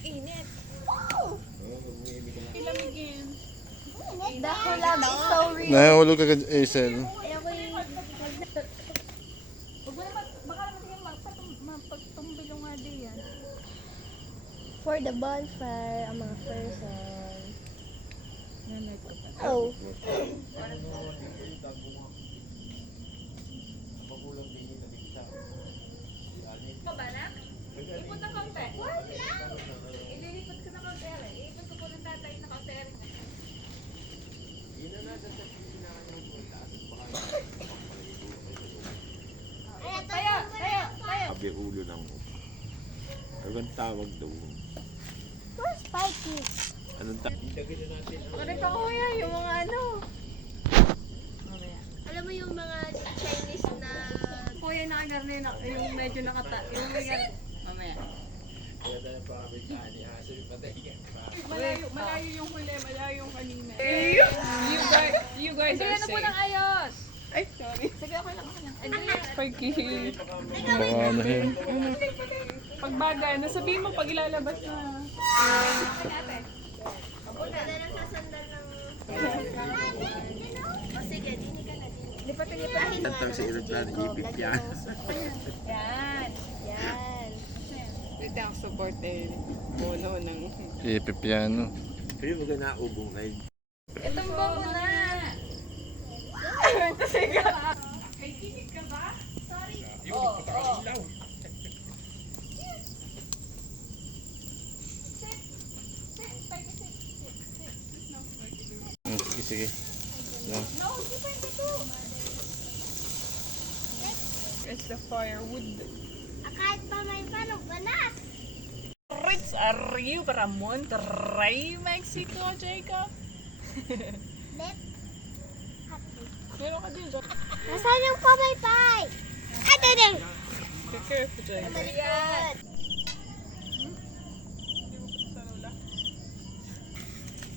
Init. Ilamigin. The collab is so real. Nahulog ka kay Hazel. Ayoko yung... Huwag mo naman, baka naman sige mapagtumbilo nga din yan. For the bonfire, ang mga person. Nanay ko pa. Oh. Ikaw ba na? Ipot ng kaunti. Ililipot ko ng kaunti. Iipot ko po ng tatay na kaunti. Tayo! Tayo! Tayo! Sabi ulo ng anong tawag doon? Where's Spikey? Anong tawag? Ano pa kuya? Yung mga ano? Alam mo yung mga Chinese na... Kuya nakagarne na. Yung medyo nakata. Yung medyo... Mamaya. Malayo, malayo yung huli, malayo yung kanina. You guys are safe. Sige, ano po ng ayos? Ay, sorry. Sige, okay lang, okay lang. Pagki. Baka ano yun. Pagbagay, nasabihin mo pag ilalabas na. Wala lang sasandal ng... O sige, dini ka na, dini. Lipat-lipat. Tantang sa ilot na ipip yan. Yan. Yan. Wait lang, support eh. Bono ng... Ipipiano. Pero mga naubong na yun. Itong mo na. Sige. May ticket ka ba? Sorry. Oo. Sige, sige. No. It's the firewood. Kahit pa may panog, banas! Ritz Rio para Monterrey, Mexico, Jacob. Let. Meron ka din dyan. Nasaan yung pamaypay? Ay, dede! Be careful, Jacob. Balikan!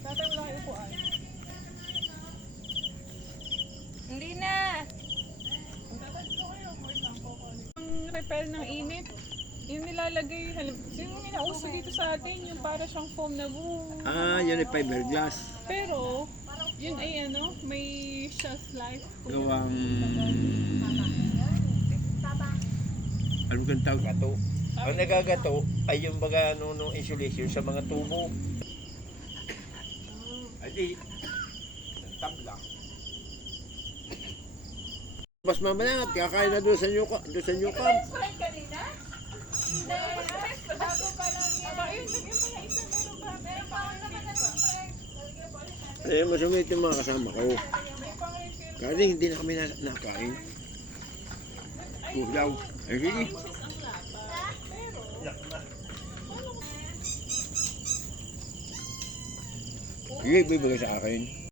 Tatay mo lang kayo upuan. Hindi na. Tatay ko kayo. Wait lang po. Ang repel ng init. Yung nilalagay, sino minauso dito sa atin? Yung para siyang foam na boom. Ah, yan ay fiberglass. Pero, yun ay ano, may shelf life. Gawang... Anong kang tawag gato? Ang nagagato ay yung baga nung insulation sa mga tubo. Ay di, tabla. Mas mamaya, kakain na doon sa nyuka. Doon sa nyuka. Friend kanina? Hindi. Bago pa lang yan. Aba, yun, lagyan pa na isa. Meron pa. Meron pa ako naman na friend. Lalagyan pa ulit natin. Eh, masumit yung mga kasama ko. May pang-refill. Kasi hindi na kami nakain. Kuhlaw. Ay, really? Inches ang lapa. Pero, Sige, bibigay sa akin.